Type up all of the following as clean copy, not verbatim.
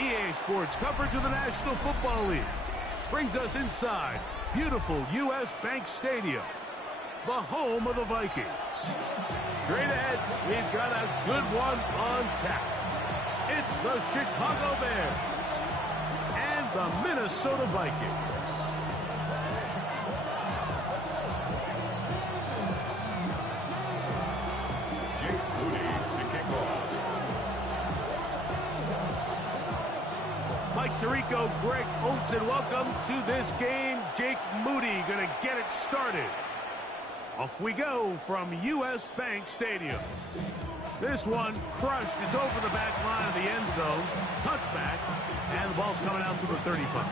EA Sports coverage of the National Football League brings us inside beautiful U.S. Bank Stadium, the home of the Vikings. Straight ahead, we've got a good one on tap. It's the Chicago Bears and the Minnesota Vikings. Jake Moody to kick off. Mike Tirico, Greg Olsen, welcome to this game. Jake Moody going to get it started. Off we go from U.S. Bank Stadium. This one crushed. It's over the back line of the end zone. Touchback. And the ball's coming out to the 35.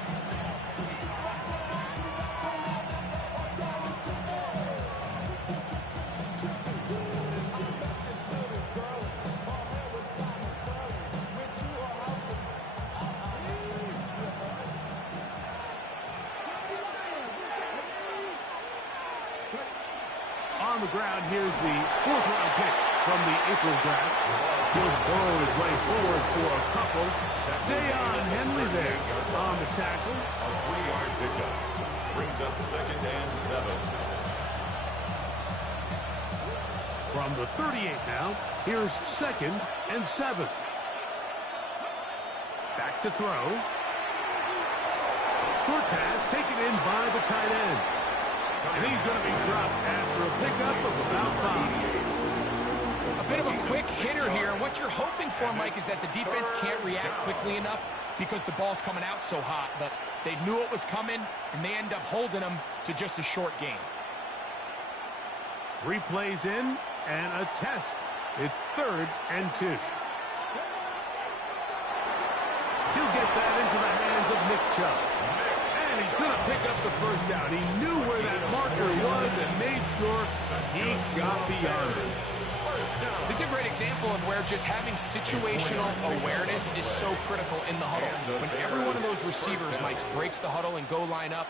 On the ground, here's the fourth-round pick from the April draft. He'll burrow his way forward for a couple. Deion Henley there on the tackle. A 3-yard pickup. Brings up 2nd and 7. From the 38 now, here's 2nd and 7. Back to throw. Short pass taken in by the tight end. And he's going to be dropped after a pickup of about 5. A bit of a quick hitter here. What you're hoping for, Mike, is that the defense can't react quickly enough because the ball's coming out so hot. But they knew it was coming, and they end up holding them to just a short gain. 3 plays in and a test. It's 3rd and 2. He'll get that into the hands of Nick Chubb. And he's going to pick up the first down. He knew where that marker was and made sure he got beyond it. This is a great example of where just having situational awareness is so critical in the huddle. When every one of those receivers, Mike, breaks the huddle and go line up,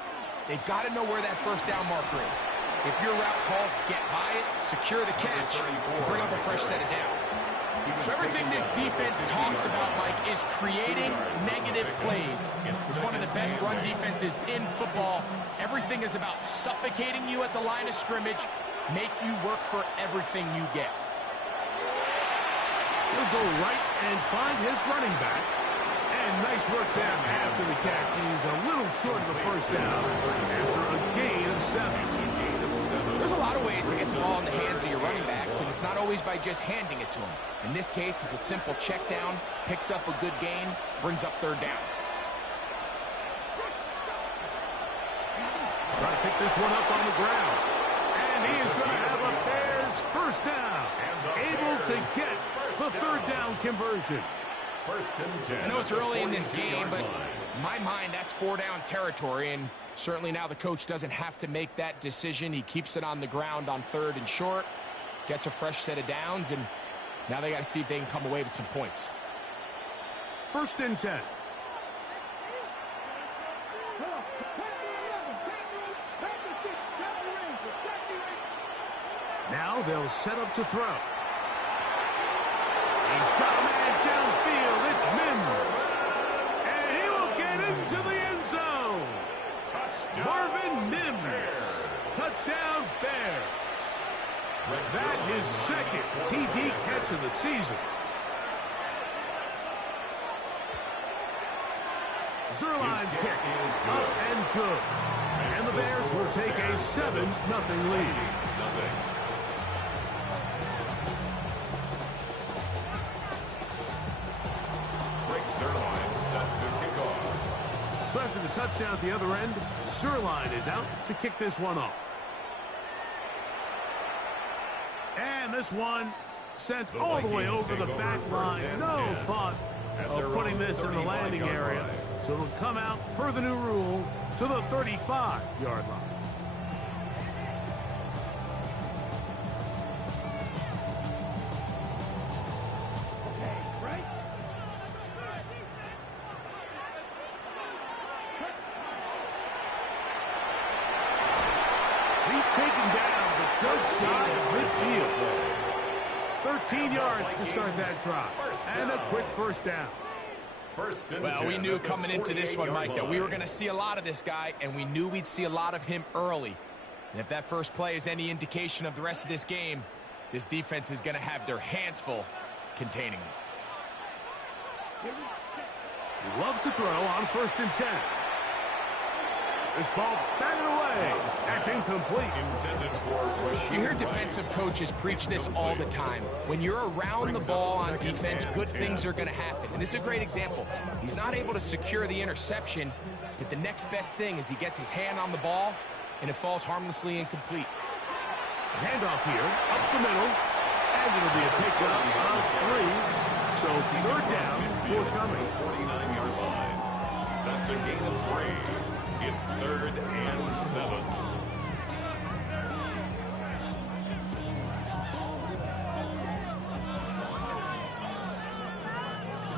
they've got to know where that first down marker is. If your route calls, get by it, secure the catch, and bring up a fresh set of downs. So everything this defense talks about, Mike, is creating negative plays. It's one of the best run defenses in football. Everything is about suffocating you at the line of scrimmage, make you work for everything you get. He'll go right and find his running back. And nice work there after the catch. He's a little short of the first down after a gain of 7. There's a lot of ways to get the ball in the hands of your running backs, and it's not always by just handing it to them. In this case, it's a simple check down, picks up a good gain, brings up 3rd down. Trying to pick this one up on the ground. And he is going to have a Bears first down. Able to get the 3rd down conversion. 1st and 10. I know it's early in this game, but in my mind, that's 4-down territory, and certainly now the coach doesn't have to make that decision. He keeps it on the ground on 3rd and short, gets a fresh set of downs, and now they got to see if they can come away with some points. 1st and 10. Now they'll set up to throw. He's got a man downfield. It's Mims. And he will get into the end zone. Touchdown. Marvin Mims. Touchdown Bears. That his 2nd TD catch of the season. Zuerlein's kick is up and good. And the Bears will take a 7-0 lead. So after the touchdown at the other end, Zuerlein is out to kick this one off. And this one sent all the way over the back line. No thought of putting this in the landing area. So it'll come out, per the new rule, to the 35-yard line. He's taken down, but just shy of midfield. 13 yards to start that drive. And a quick first down. First and Well, we 10 knew at the coming into this one, 48-yard Mike, that we were line. going to see a lot of this guy, and we knew we'd see a lot of him early. And if that first play is any indication of the rest of this game, this defense is going to have their hands full containing him. Love to throw on 1st and 10. This ball batted away. That's incomplete. Intended for Rashid You hear Rice. defensive coaches preach this all the time. When you're around the ball on defense, good things are going to happen. And this is a great example. He's not able to secure the interception, but the next best thing is he gets his hand on the ball, and it falls harmlessly incomplete. Handoff here, up the middle, and it'll be a pickup of 3. So 3rd down, forthcoming. 49-yard line. That's a gain of 3. It's 3rd and 7.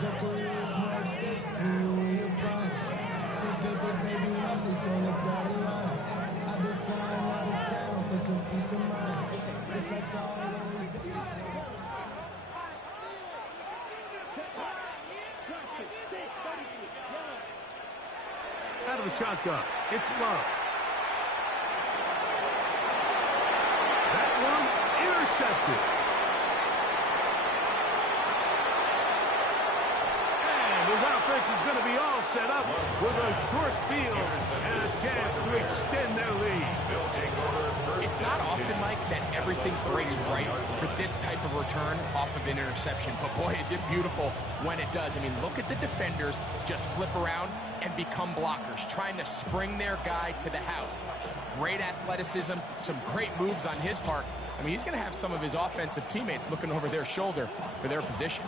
The career is my escape, me and we abide. The paper, baby, office on the dotted line. I've been flying out of town for some peace of mind. It's like always days. Out of the shotgun, it's Love. That one intercepted. And his offense is going to be all set up with a short field and a chance to extend their lead. They'll take over first. It's not often, Mike, that everything breaks right for this type of return off of an interception. But, boy, is it beautiful when it does. I mean, look at the defenders just flip around and become blockers, trying to spring their guy to the house. Great athleticism, some great moves on his part. I mean, he's going to have some of his offensive teammates looking over their shoulder for their position.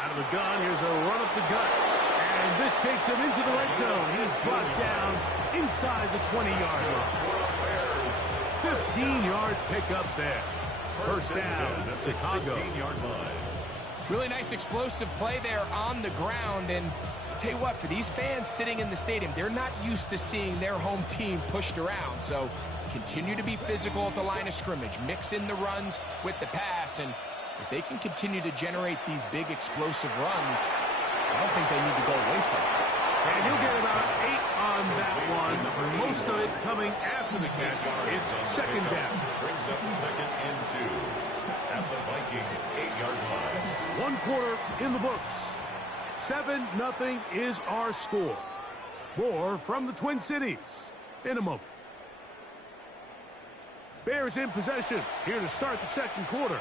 Out of the gun, here's a run up the gut. And this takes him into the red zone. He's brought down inside the 20-yard line. 15-yard pickup there. First down, at the Chicago. 16-yard line. Really nice explosive play there on the ground. And I'll tell you what, for these fans sitting in the stadium, they're not used to seeing their home team pushed around. So continue to be physical at the line of scrimmage. Mix in the runs with the pass. And if they can continue to generate these big explosive runs, I don't think they need to go away from it. And he'll get about 8 on that one. Most of it coming after the catch. It's 2nd down. Brings up 2nd and 2 at the Vikings 8-yard line. 1 quarter in the books. 7-0 is our score. More from the Twin Cities in a moment. Bears in possession here to start the 2nd quarter.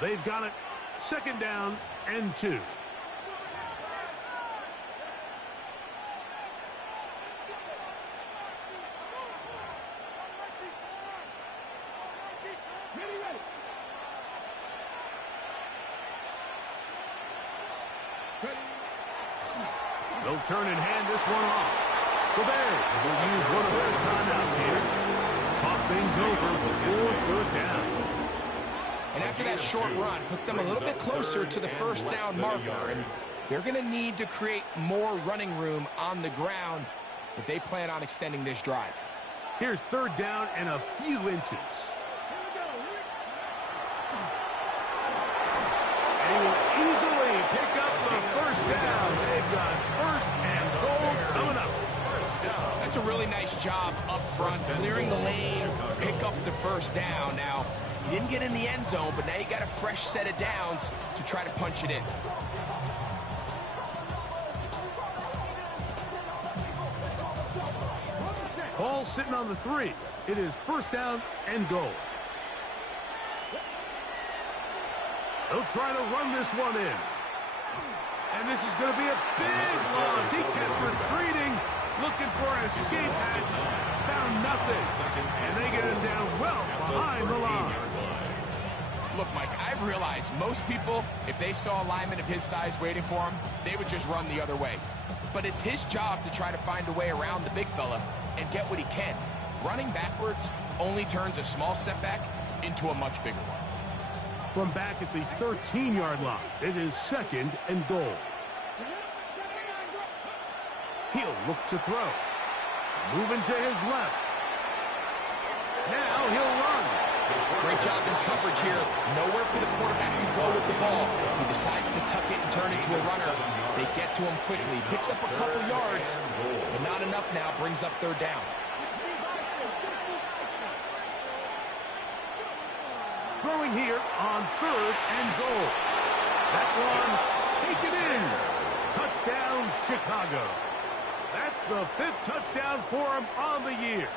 They've got it. 2nd down and 2. They'll turn and hand this one off. The Bears will use one of their timeouts here. Talk things over before 3rd down. And after that short run, puts them a little bit closer to the first down marker. And they're going to need to create more running room on the ground if they plan on extending this drive. Here's 3rd down and a few inches. And he will easily pick up the first down. They've got 1st and goal coming up. That's a really nice job up front, clearing the lane, pick up the first down. Now, you didn't get in the end zone, but now you got a fresh set of downs to try to punch it in. Ball sitting on the 3. It is 1st down and goal. They'll try to run this one in. And this is going to be a big loss. He kept retreating, looking for an escape hatch. Found nothing. And they get him down well behind the line. Look, Mike, I've realized most people, if they saw a lineman of his size waiting for him, they would just run the other way. But it's his job to try to find a way around the big fella and get what he can. Running backwards only turns a small setback into a much bigger one. From back at the 13-yard line, it is 2nd and goal. He'll look to throw. Moving to his left. Great job in coverage here. Nowhere for the quarterback to go with the ball. He decides to tuck it and turn into a runner. They get to him quickly. Picks up a couple yards, but not enough now. Brings up third down. Throwing here on 3rd and goal. That's one. Take it in. Touchdown, Chicago. That's the 5th touchdown for him on the year.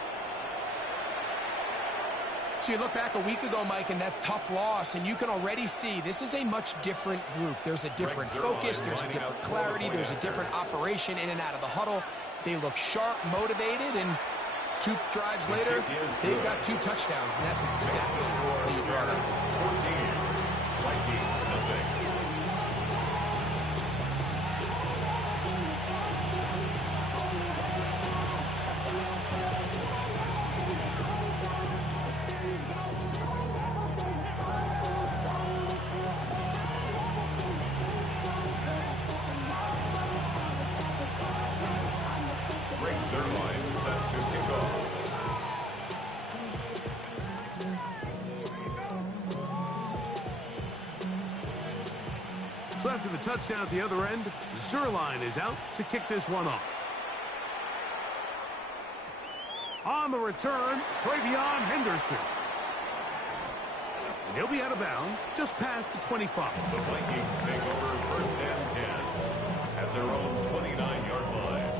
So you look back a week ago, Mike, and that tough loss, and you can already see this is a much different group. There's a different focus. There's a different clarity. There's a different operation in and out of the huddle. They look sharp, motivated, and 2 drives later, they've got 2 touchdowns, and that's exactly what you draw up. 14. Vikings, nothing. Brings their line set to kick off. So after the touchdown at the other end, Zuerlein is out to kick this one off. On the return, Travion Henderson. And he'll be out of bounds just past the 25. The Vikings take over 1st and 10 at their own 29-yard line.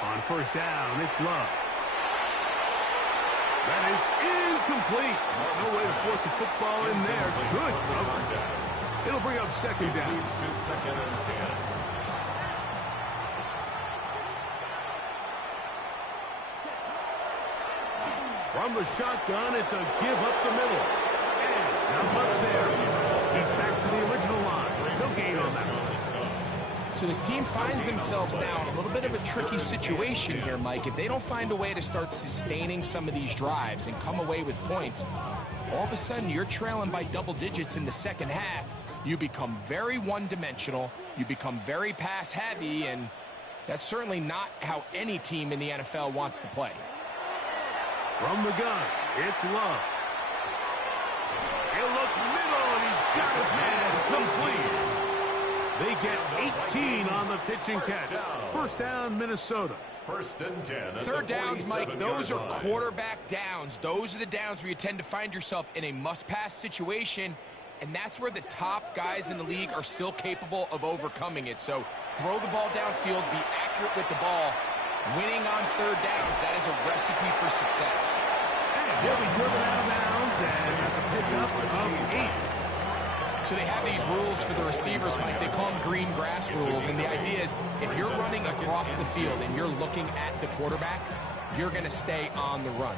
On 1st down, it's Love. That is incomplete. No way to force the football in there. Good coverage. It'll bring up 2nd down. Leads to 2nd and 10. From the shotgun, it's a give up the middle. And not much there. He's back to the original line. No gain on that one. So this team finds themselves now in a little bit of a tricky situation here, Mike. If they don't find a way to start sustaining some of these drives and come away with points, all of a sudden you're trailing by double digits in the 2nd half. You become very one-dimensional. You become very pass-heavy, and that's certainly not how any team in the NFL wants to play. From the gun, it's Love. He'll look middle, and he's got his man complete. They get 18 on the pitch and catch. 1st down, Minnesota. 1st and 10. 3rd downs, Mike, those are quarterback downs. Those are the downs where you tend to find yourself in a must-pass situation, and that's where the top guys in the league are still capable of overcoming it. So throw the ball downfield, be accurate with the ball. Winning on 3rd downs, that is a recipe for success. And he'll be driven out of bounds, and that's a pickup of 8. So they have these rules for the receivers, Mike. They call them green grass rules, and the idea is if you're running across the field and you're looking at the quarterback, you're going to stay on the run.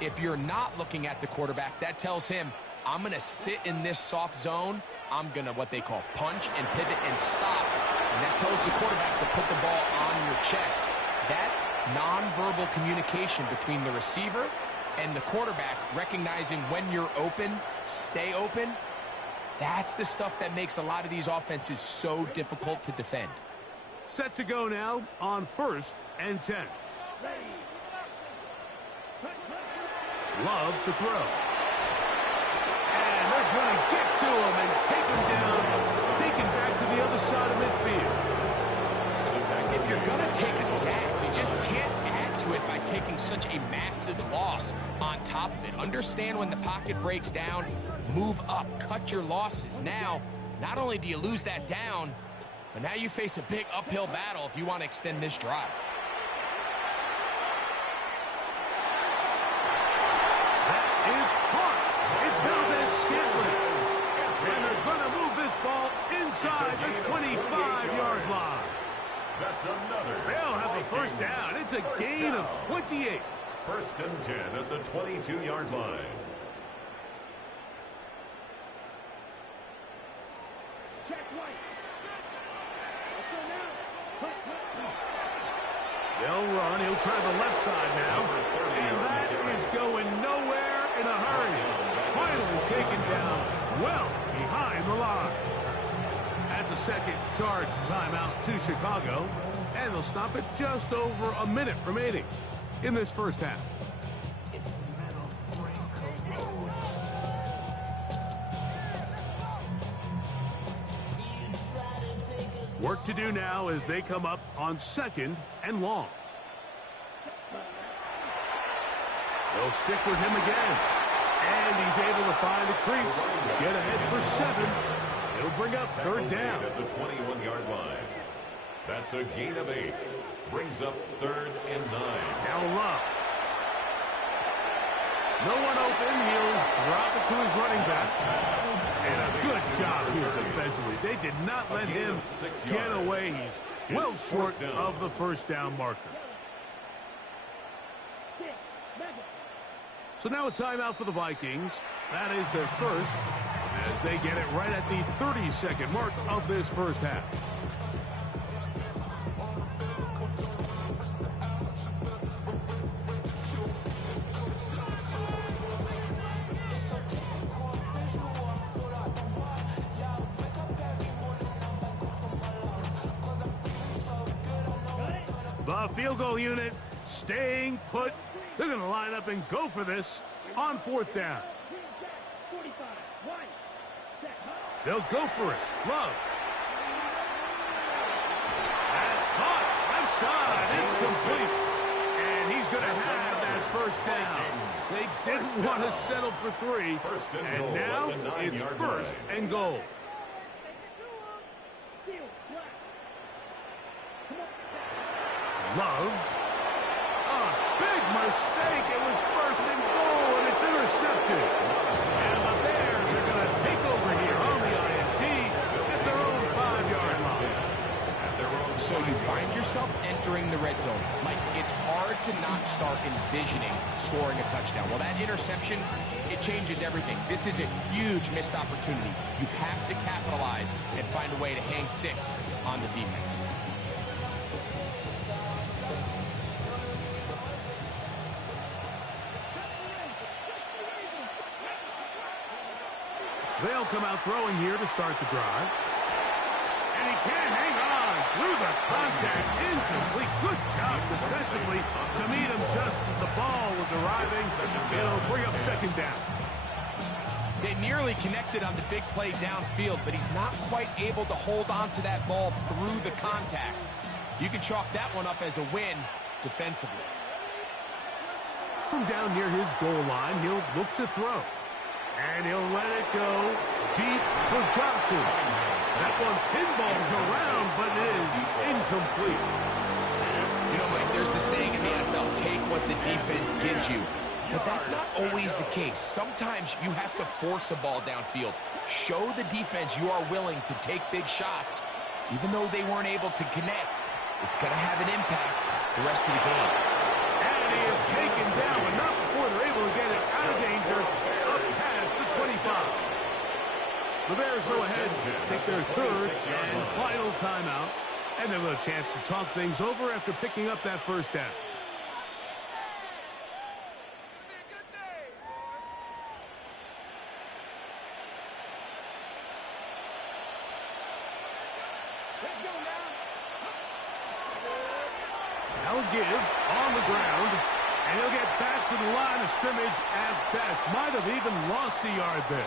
If you're not looking at the quarterback, that tells him, I'm going to sit in this soft zone. I'm going to what they call punch and pivot and stop. And that tells the quarterback to put the ball on your chest. That nonverbal communication between the receiver and the quarterback, recognizing when you're open, stay open, that's the stuff that makes a lot of these offenses so difficult to defend. Set to go now on 1st and 10. Love to throw. And they're going to get to him and take him down, taken back to the other side of midfield. If you're going to take a sack, you just can't add to it by taking such a massive loss on top of it. Understand when the pocket breaks down, move up, cut your losses. Now, not only do you lose that down, but now you face a big uphill battle if you want to extend this drive. That is caught. It's Valdez-Scantling. And they're going to move this ball inside the 25-yard line. That's another. They'll have a 1st down. It's a gain of 28. 1st and 10 at the 22-yard line. They'll run. He'll try the left side now. And that is going nowhere in a hurry. Finally taken down well behind the line. That's a second charge timeout to Chicago. And they'll stop it just over a minute remaining in this first half. Work to do now as they come up on 2nd and long. They'll stick with him again. And he's able to find a crease. Get ahead for 7. It'll bring up 3rd down. At the 21-yard line. That's a gain of 8. Brings up 3rd and 9. Now Love. No one open. He'll drop it to his running back. And a good job here defensively. They did not let him get away. He's well short of the first down marker. So now a timeout for the Vikings. That is their first as they get it right at the 30-second mark of this first half. The field goal unit staying put. They're going to line up and go for this on 4th down. They'll go for it. Love. That's caught. Left side. It's complete. And he's going to have that first down. They didn't want to settle for 3. And now it's 1st and goal. Love. A big mistake. It was 1st and goal, and it's intercepted. And the Bears are going to take over here on the INT at their own 5-yard line. So you find yourself entering the red zone. Mike, it's hard to not start envisioning scoring a touchdown. Well, that interception, it changes everything. This is a huge missed opportunity. You have to capitalize and find a way to hang 6 on the defense. They'll come out throwing here to start the drive. And he can't hang on through the contact. Incomplete. Good job defensively to meet him just as the ball was arriving. It'll bring up 2nd down. They nearly connected on the big play downfield, but he's not quite able to hold on to that ball through the contact. You can chalk that one up as a win defensively. From down near his goal line, he'll look to throw. And he'll let it go deep for Johnson. That one pinballs around, but it is incomplete. You know, Mike, there's the saying in the NFL, take what the defense gives you. But that's not always the case. Sometimes you have to force a ball downfield. Show the defense you are willing to take big shots. Even though they weren't able to connect, it's going to have an impact the rest of the game. And he is taken down, but not before they're able to get it out of danger. 25. The Bears go ahead, take their 3rd and final timeout, and they'll have a chance to talk things over after picking up that first down. Now give on the ground. And he'll get back to the line of scrimmage at best. Might have even lost a yard there.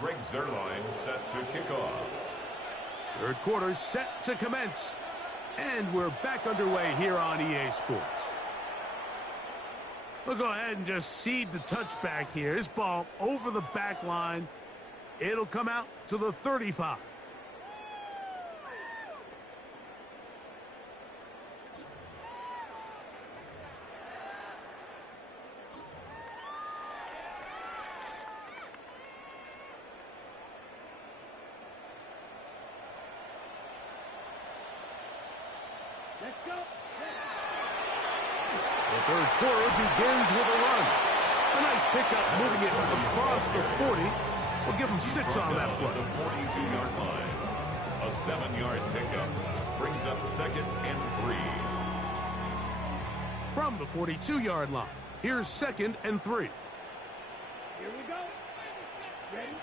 Greg Zuerlein set to kick off. 3rd quarter set to commence. And we're back underway here on EA Sports. We'll go ahead and just seed the touchback here. This ball over the back line. It'll come out to the 35. The third quarter begins with a run. A nice pickup moving it across the 40. We'll give him 6 on that play. The 42-yard line. A 7-yard pickup brings up 2nd and 3. From the 42-yard line, here's 2nd and 3. Here we go. Ready?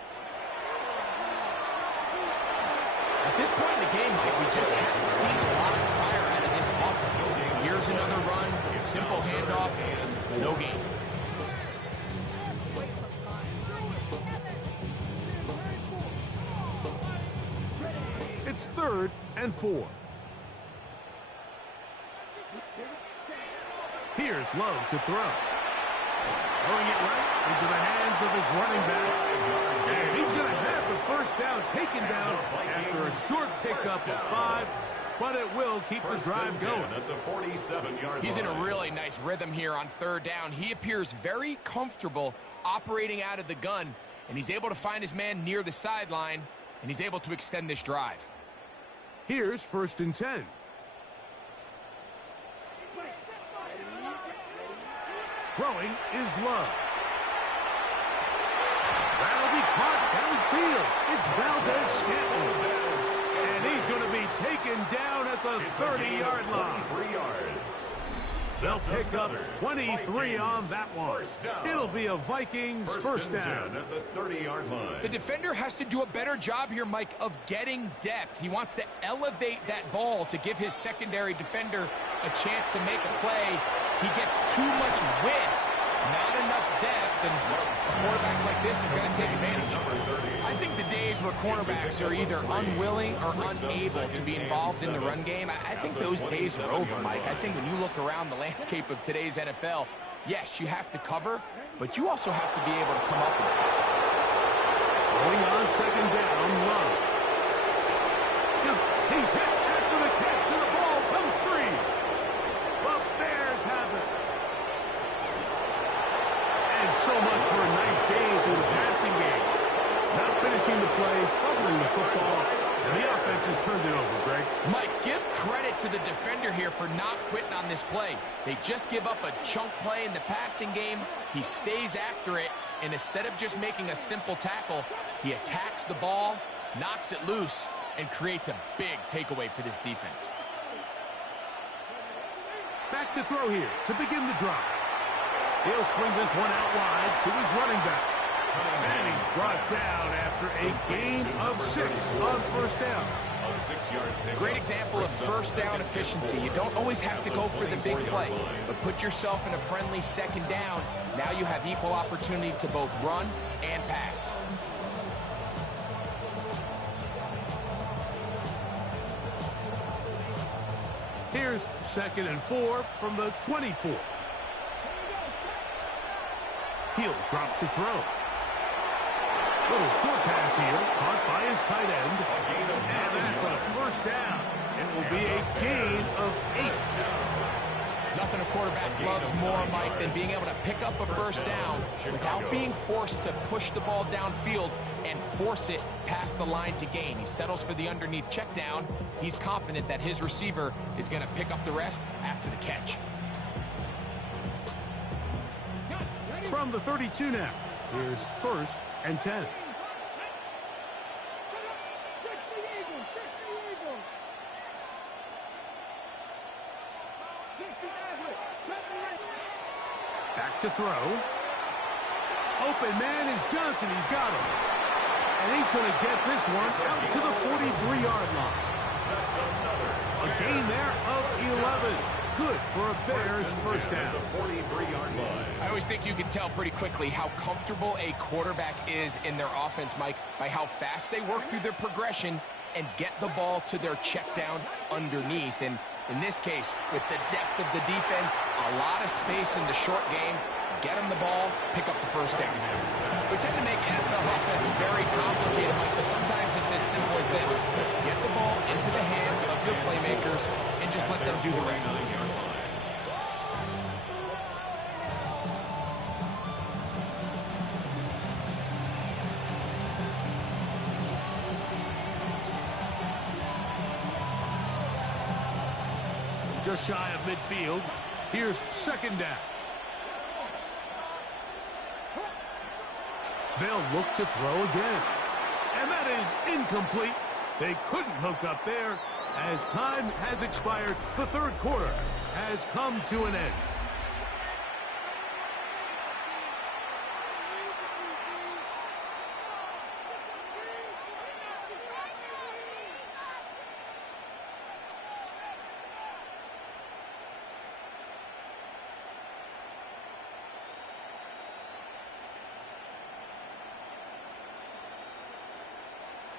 At this point in the game, Mike, we just haven't seen a lot of fire out of this offense. Here's another run, simple handoff, no gain. It's 3rd and 4. Here's Love to throw. Throwing it right into the hands of his running back. And he's going to have the first down taken down after a short pickup of 5, but it will keep the drive going. At the 47-yard line. He's in a really nice rhythm here on 3rd down. He appears very comfortable operating out of the gun, and he's able to find his man near the sideline, and he's able to extend this drive. Here's 1st and 10. Throwing is Love. That'll be caught downfield. It's Valdez Scantling. And he's going to be taken down at the 30-yard line. 3 yards. They'll pick up 23 on that one. It'll be a Vikings first down. At the 30-yard line. The defender has to do a better job here, Mike, of getting depth. He wants to elevate that ball to give his secondary defender a chance to make a play. He gets too much width, not enough depth, and a quarterback like this is going to take advantage. I think the days where cornerbacks are either unwilling or unable to be involved in the run game, I think those days are over, Mike. I think when you look around the landscape of today's NFL, yes, you have to cover, but you also have to be able to come up and tackle. Going on 2nd down, Love. He's hit after the catch, and the ball comes free. The Bears have it. And so much for a nice game through the passing game. Not finishing the play, fumbling the football, and the offense has turned it over, Greg. Mike, give credit to the defender here for not quitting on this play. They just give up a chunk play in the passing game. He stays after it, and instead of just making a simple tackle, he attacks the ball, knocks it loose, and creates a big takeaway for this defense. Back to throw here to begin the drive. He'll swing this one out wide to his running back. And he's brought down after a gain of 6 on 1st down. A 6-yard pickup. Great example of 1st down efficiency. You don't always have to go for the big play, but put yourself in a friendly 2nd down. Now you have equal opportunity to both run and pass. Here's 2nd and 4 from the 24. He'll drop to throw. Little short pass here, caught by his tight end. And that's a 1st down. It will be a gain of 8. Nothing a quarterback loves more, Mike, than being able to pick up a 1st down without being forced to push the ball downfield and force it past the line to gain. He settles for the underneath check down. He's confident that his receiver is going to pick up the rest after the catch. From the 32 now, here's 1st and 10. Back to throw. Open man is Johnson. He's got him. And he's going to get this one out to the 43-yard line. A gain there of 11. Good for a Bears 1st down. I always think you can tell pretty quickly how comfortable a quarterback is in their offense, Mike, by how fast they work through their progression and get the ball to their check down underneath. And in this case, with the depth of the defense, a lot of space in the short game, get them the ball, pick up the 1st down. We tend to make NFL offense very complicated, Mike, but sometimes it's as simple as this. Get the ball into the hands of your playmakers and just let them do the rest. just shy of midfield. Here's second down. They'll look to throw again. And that is incomplete. They couldn't hook up there. As time has expired, the third quarter has come to an end.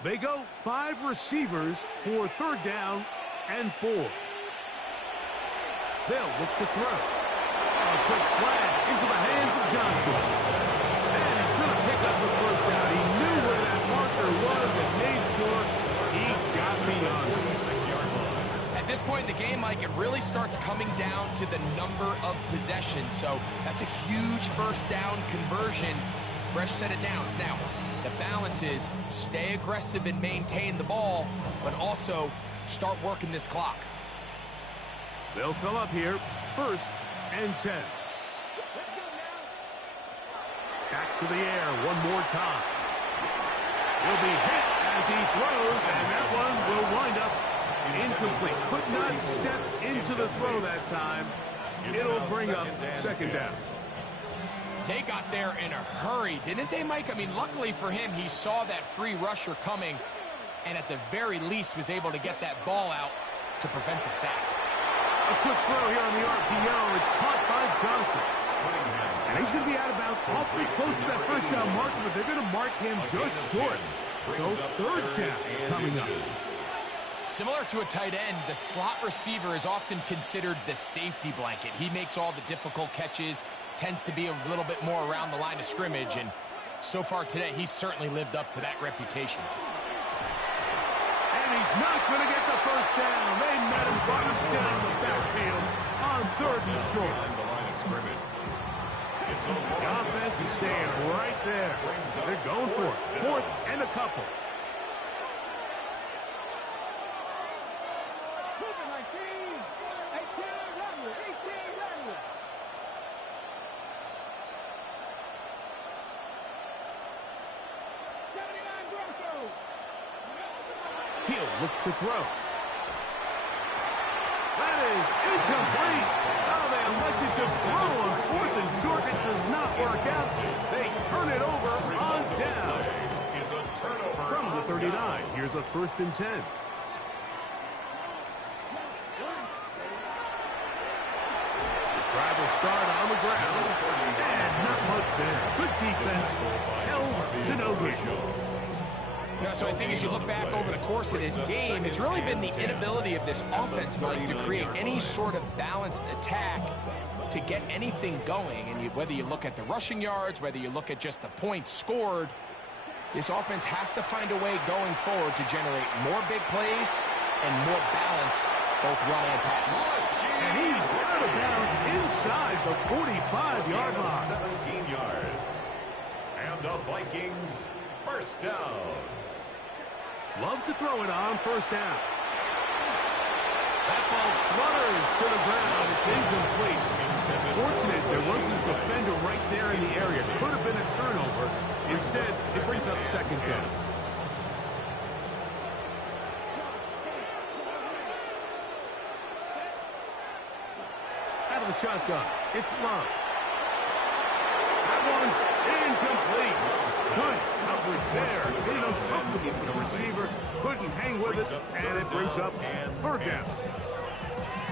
They go 5 receivers for third down and 4. They'll look to throw. A quick slant into the hands of Johnson. And he's going to pick up the first down. He knew where that marker was and made sure he got beyond the 46-yard line. At this point in the game, Mike, it really starts coming down to the number of possessions. So that's a huge first down conversion. Fresh set of downs. Now, the balance is stay aggressive and maintain the ball, but also start working this clock. They'll come up here, first and 10. Back to the air one more time. Will be hit as he throws, and that one will wind up incomplete. Could not step into the throw that time. It'll bring up second down. They got there in a hurry, didn't they, Mike? I mean, luckily for him, he saw that free rusher coming and at the very least was able to get that ball out to prevent the sack. A quick throw here on the RPO. It's caught by Johnson. And he's going to be out of bounds awfully close to that first down marker, but they're going to mark him just short. So third down coming up. Similar to a tight end, the slot receiver is often considered the safety blanket. He makes all the difficult catches, tends to be a little bit more around the line of scrimmage, and so far today, he's certainly lived up to that reputation. And he's not going to get the first down. They met him, brought him down the backfield on third and short. The line of scrimmage. The offense is staying right there. They're going for it. Fourth and a couple. He'll look to throw. That is incomplete. Oh, they elected to throw on fourth and short. It does not work out. They turn it over on down. From the 39, here's a first and 10. Drive will start on the ground. And not much there. Good defense. Held to no gain. So I think as you look back over the course of this game, it's really been the inability of this offense, Mike, to create any sort of balanced attack to get anything going. And whether you look at the rushing yards, whether you look at just the points scored, this offense has to find a way going forward to generate more big plays and more balance, both run and pass. And he's out of bounds inside the 45-yard line. 17 yards. And the Vikings first down. Love to throw it on first down. That ball flutters to the ground. It's incomplete. Fortunate there wasn't a defender right there in the area. Could have been a turnover. Instead, it brings up second down. Out of the shotgun, it's Love. That one's incomplete. Good coverage there. Made it uncomfortable for the receiver. Couldn't hang with it, and it brings up third down.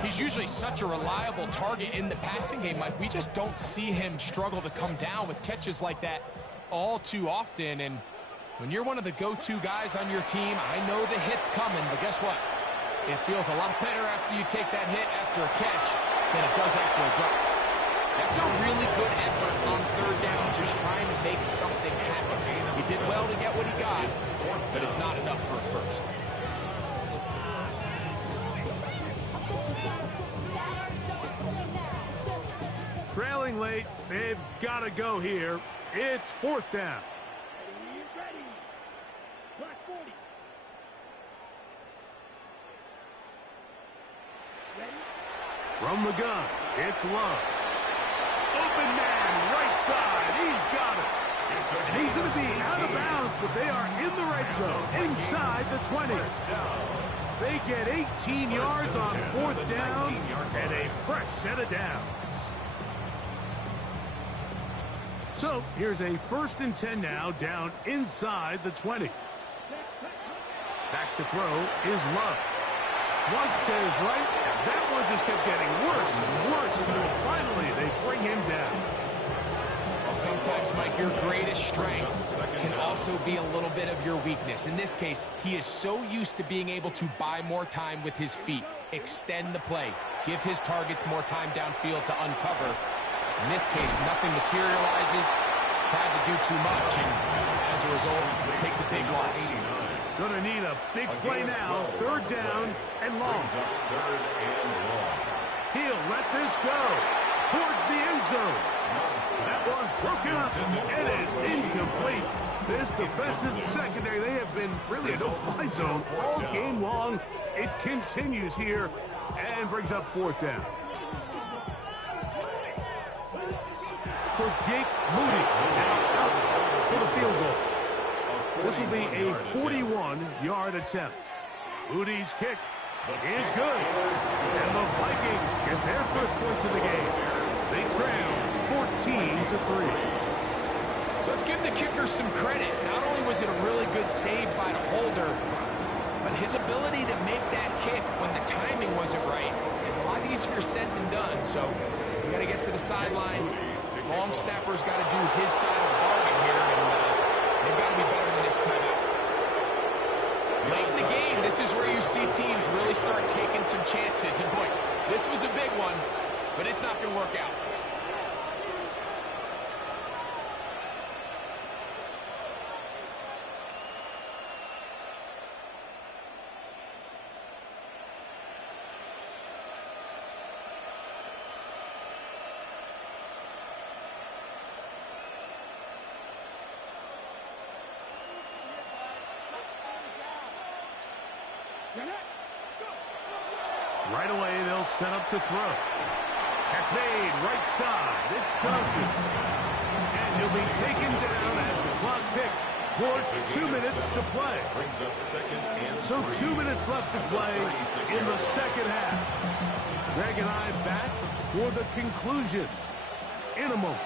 He's usually such a reliable target in the passing game, Mike. We just don't see him struggle to come down with catches like that all too often. And when you're one of the go-to guys on your team, I know the hit's coming, but guess what? It feels a lot better after you take that hit after a catch than it does after a drop. That's a really good effort on third down, just trying to make something happen. He did well to get what he got, but it's not enough for a first. Trailing late, they've got to go here. It's fourth down. Ready. Clock 40. Ready. From the gun, it's Love. Open man, right side. He's got it. And he's going to be out of bounds, but they are in the red zone, inside the 20. They get 18 yards on 4th down and a fresh set of downs. So here's a 1st and 10 now, down inside the 20. Back to throw is Love. Flushed to his right, and that one just kept getting worse and worse until finally they bring him down. Sometimes, Mike, your greatest strength can also be a little bit of your weakness. In this case, he is so used to being able to buy more time with his feet, extend the play, give his targets more time downfield to uncover. In this case, nothing materializes, tried to do too much, and as a result, takes a big loss. Going to need a big play now, 3rd down and long. He'll let this go towards the end zone. That one broken up. It is incomplete. This defensive secondary, they have been really a no-fly zone all game long. It continues here and brings up 4th down. So Jake Moody now out for the field goal. This will be a 41-yard attempt. Moody's kick is good. And the Vikings get their first points of the game. They trail 14-3. So let's give the kicker some credit. Not only was it a really good save by the holder, but his ability to make that kick when the timing wasn't right is a lot easier said than done. So we got to get to the sideline. Long snapper's got to do his side of the bargain here, and they've got to be better the next time out. Late in the game, this is where you see teams really start taking some chances. And boy, this was a big one, but it's not going to work out. Right away, they'll set up to throw. Catch made, right side. It's Johnson. And he'll be taken down as the clock ticks towards 2 minutes to play. So 2 minutes left to play in the second half. Greg and I back for the conclusion in a moment.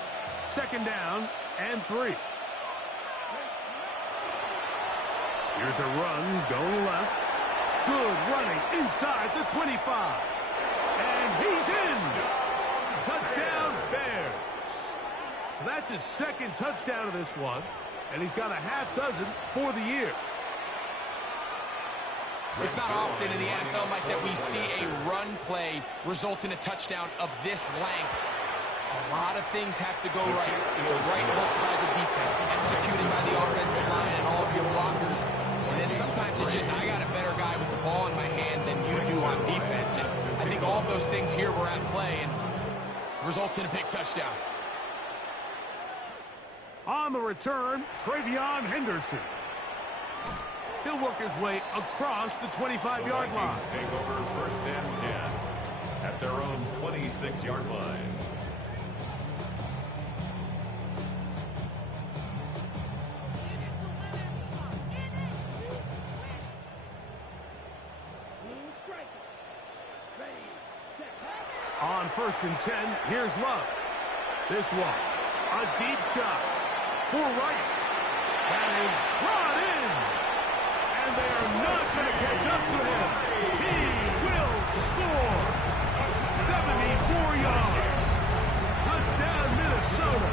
2nd down and 3. Here's a run going left. Good running inside the 25. And he's in. Touchdown, Bears. So that's his 2nd touchdown of this one. And he's got a half dozen for the year. It's not often in the NFL, Mike, that we see a run play result in a touchdown of this length. A lot of things have to go right. The right look by the defense, executing by the offensive line and all of your blockers. And then sometimes it's just, I got a better guy with the ball in my hand than you do on defense. And I think all of those things here were at play and results in a big touchdown. On the return, Travion Henderson. He'll work his way across the 25-yard line. Take over 1st and 10 at their own 26-yard line. On 1st and 10, here's Love. This one, a deep shot for Rice. That is brought in. And they are not going to catch up to him. He will score. 74 yards. Touchdown, Minnesota.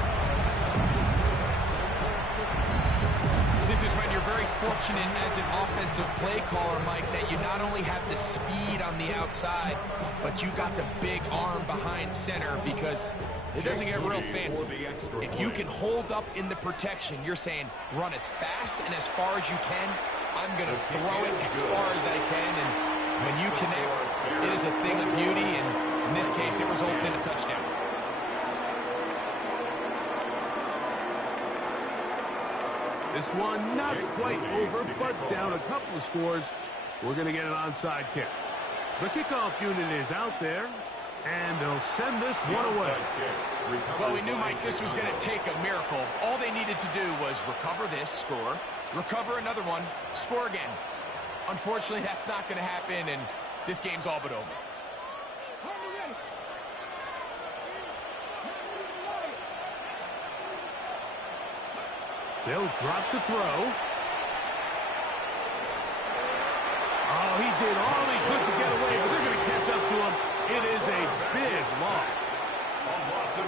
This is when you're very fortunate as an offensive play caller, Mike, that you not only have the speed on the outside, but you got the big arm behind center, because it doesn't get real fancy. If you can hold up in the protection, you're saying run as fast and as far as you can. I'm going to throw it as far as I can, and when you connect, it is a thing of beauty, and in this case, it results in a touchdown. This one not quite over, but down a couple of scores. We're going to get an onside kick. The kickoff unit is out there. And they'll send this one away. Well, we knew, Mike, this was going to take a miracle. All they needed to do was recover this, score, recover another one, score again. Unfortunately, that's not going to happen, and this game's all but over. They'll drop to throw. Oh, he did all he could to get away, but they're going to catch up to him. It is a big loss.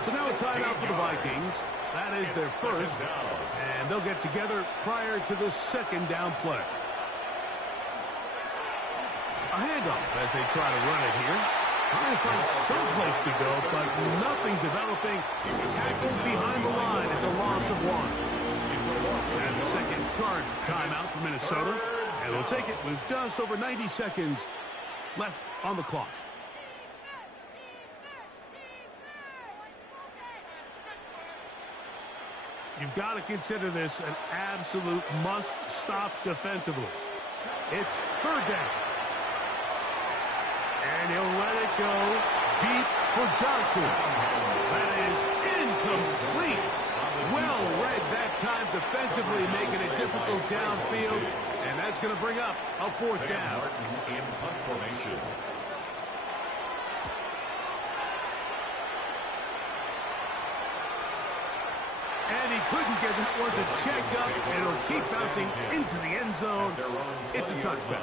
So now a timeout for the Vikings. That is their first, and they'll get together prior to the second down play. A handoff as they try to run it here. Trying to find some place to go, but nothing developing. Tackled behind the line. It's a loss of one. That's a second charge timeout for Minnesota, and they'll take it with just over 90 seconds left on the clock. You've got to consider this an absolute must-stop defensively. It's third down. And he'll let it go deep for Johnson. That is incomplete. Well read that time defensively, making it difficult downfield. And that's going to bring up a fourth down. In punt formation. And he couldn't get that one to check up, and it'll keep bouncing into the end zone. It's a touchback.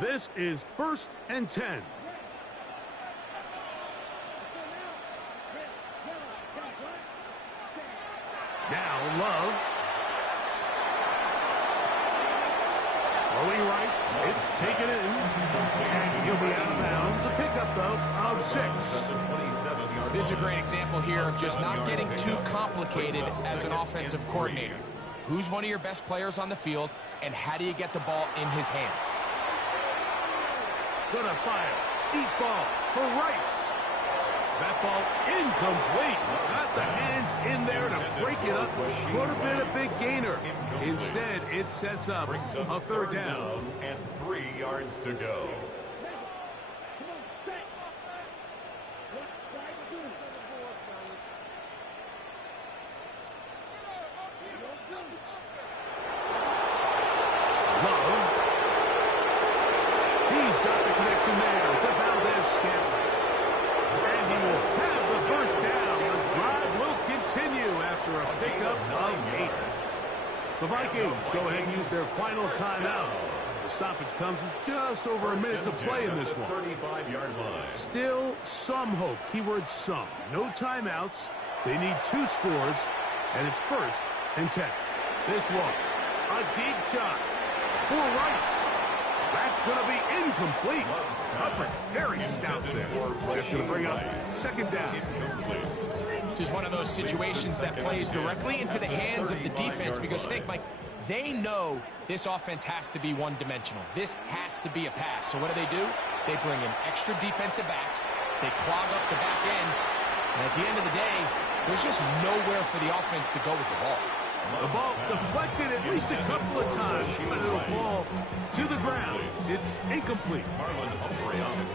This is 1st and 10. Now Love. Throwing right. It's taken in. And he'll be out of bounds. A pickup, though, of 6. This is a great example here of just not getting too complicated as an offensive coordinator. Who's one of your best players on the field, and how do you get the ball in his hands? Gonna fire. Deep ball for Rice. That ball incomplete. Got the hands in there to break it up. Could have been a big gainer. Instead, it sets up a third down. And 3 yards to go. Love. He's got the connection there to Valdez-Scantling. And he will have the first down. The drive will continue after a pickup of 8. The Vikings go ahead and use their final timeout. The stoppage comes with just over a minute to play in this one. 35-yard line. Still some hope. Keyword some. No timeouts. They need 2 scores, and it's 1st and 10. This one, a deep shot for Rice. That's going to be incomplete. Coverage very stout there. That's going to bring up second down. This is one of those situations that plays directly into the hands of the defense because, think, Mike, they know this offense has to be one-dimensional. This has to be a pass. So what do? They bring in extra defensive backs. They clog up the back end. And at the end of the day, there's just nowhere for the offense to go with the ball. The ball deflected at least a couple of times, but it'll fall to the ground. It's incomplete.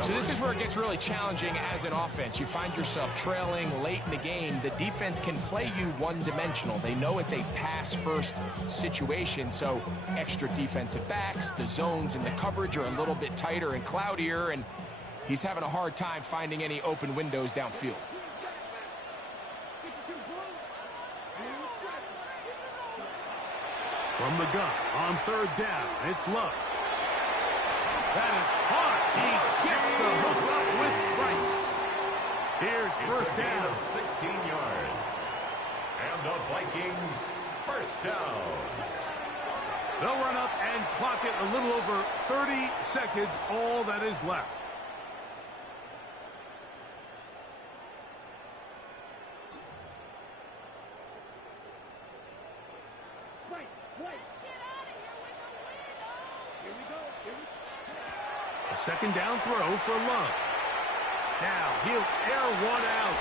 So this is where it gets really challenging as an offense. You find yourself trailing late in the game. The defense can play you one-dimensional. They know it's a pass-first situation, so extra defensive backs, the zones and the coverage are a little bit tighter and cloudier, and he's having a hard time finding any open windows downfield. From the gun on third down, it's Love. That is hard. He gets the hook up with Rice. Here's first down. 16 yards. And the Vikings first down. They'll run up and clock it a little over 30 seconds, all that is left. Second down throw for Love. Now he'll air one out,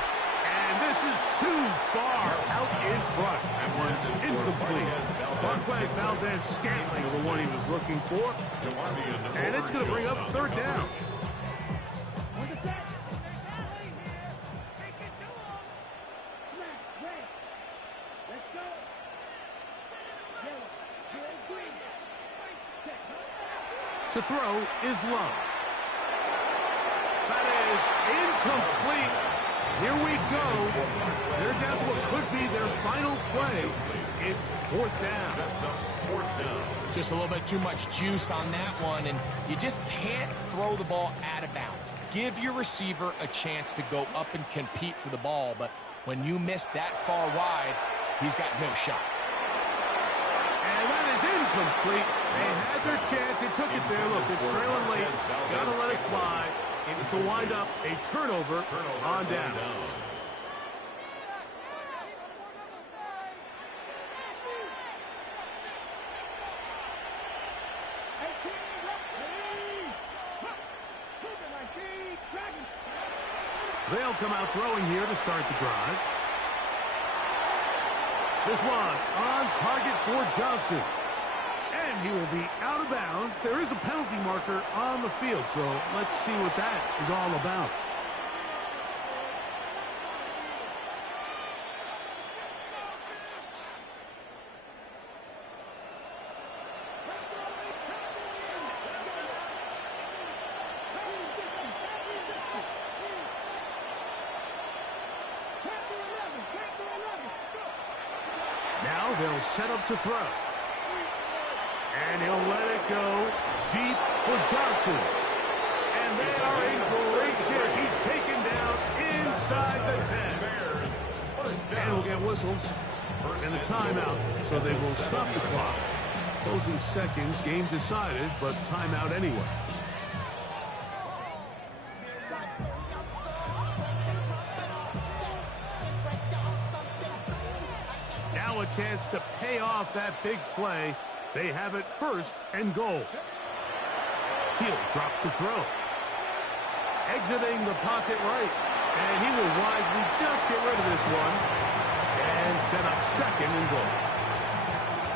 And this is too far out in front. That one's incomplete. Marquez Valdez-Scantling, the one he was looking for. And it's going to bring up third down. To throw is Love. That is incomplete. Here we go. They're down to what could be their final play. It's fourth down. Just a little bit too much juice on that one, and you just can't throw the ball out of bounds. Give your receiver a chance to go up and compete for the ball, but when you miss that far wide, he's got no shot. And that is incomplete. They had their chance. They took it there. Look, they're trailing late. Got to let it fly. This will wind up a turnover on downs. They'll come out throwing here to start the drive. This one on target for Johnson. And he will be out of bounds. There is a penalty marker on the field, so let's see what that is all about. Now they'll set up to throw. And he'll let it go deep for Johnson. And they are in great shape. He's taken down inside the 10. And we'll get whistles and a timeout, so they will stop the clock. Closing seconds, game decided, but timeout anyway. Now a chance to pay off that big play. They have it first and goal. He'll drop to throw. Exiting the pocket right. And he will wisely just get rid of this one. And set up second and goal.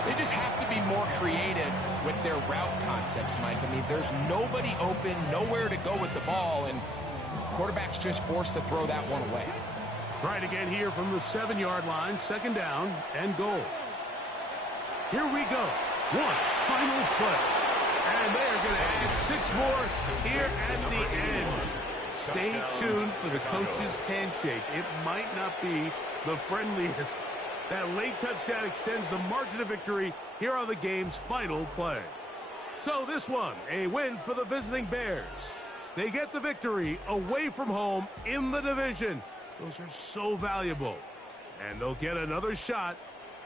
They just have to be more creative with their route concepts, Mike. I mean, there's nobody open, nowhere to go with the ball, and quarterback's just forced to throw that one away. Trying again here from the 7-yard line, second down and goal. Here we go. One final play. And they're going to add 6 more here at the end. Stay tuned for the coach's handshake. It might not be the friendliest. That late touchdown extends the margin of victory here on the game's final play. So this one, a win for the visiting Bears. They get the victory away from home in the division. Those are so valuable. And they'll get another shot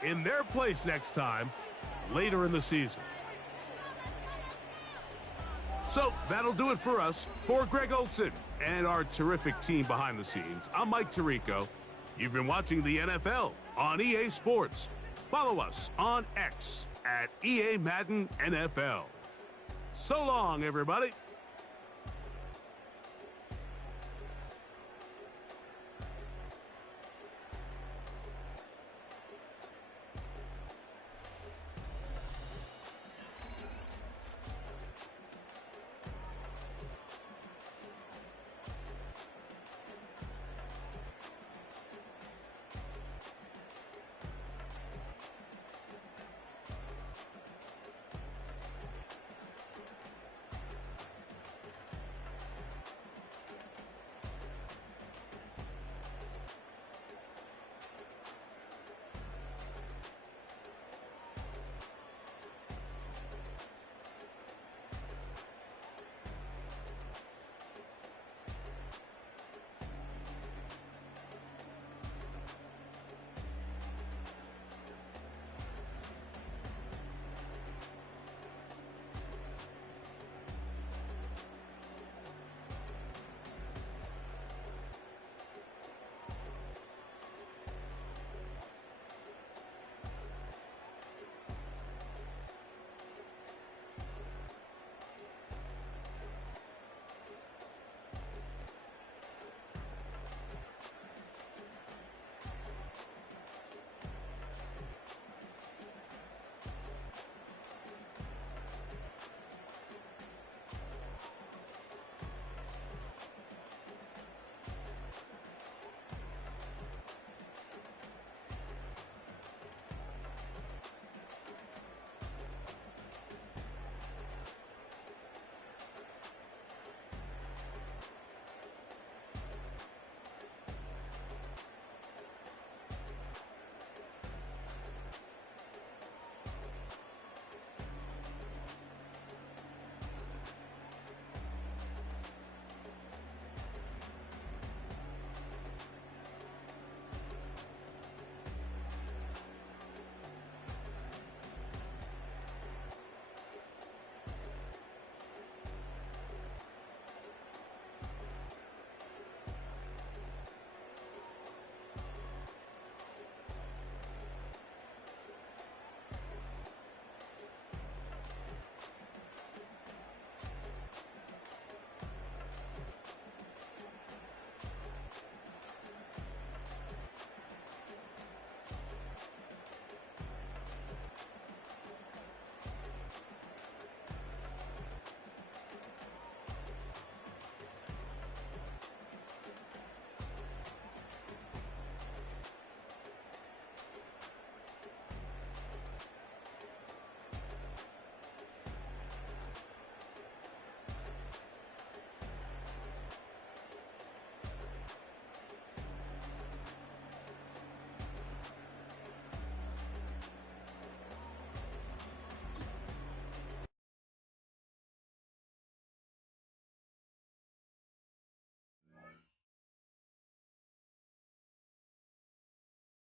in their place next time later in the season. So that'll do it for us. For Greg Olsen and our terrific team behind the scenes, I'm Mike Tirico. You've been watching the NFL on EA Sports. Follow us on X at EA Madden NFL. So long, everybody.